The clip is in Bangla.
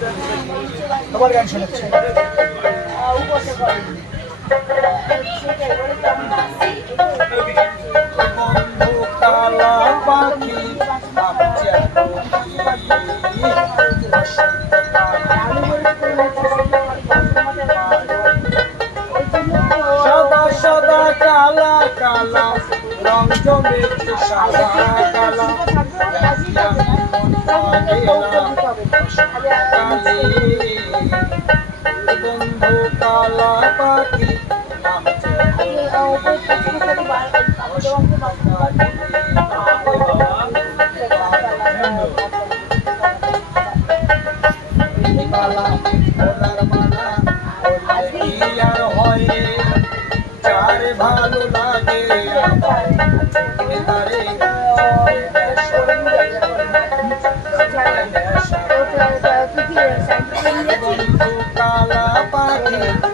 তোমার গান শোনাচ্ছি। বন্ধু কালা পাখি সাদা সাদা কালা কালা রং জমেছে সাদা কালা বন্ধু কালা পাখি ভালো লাগে কালা পাখি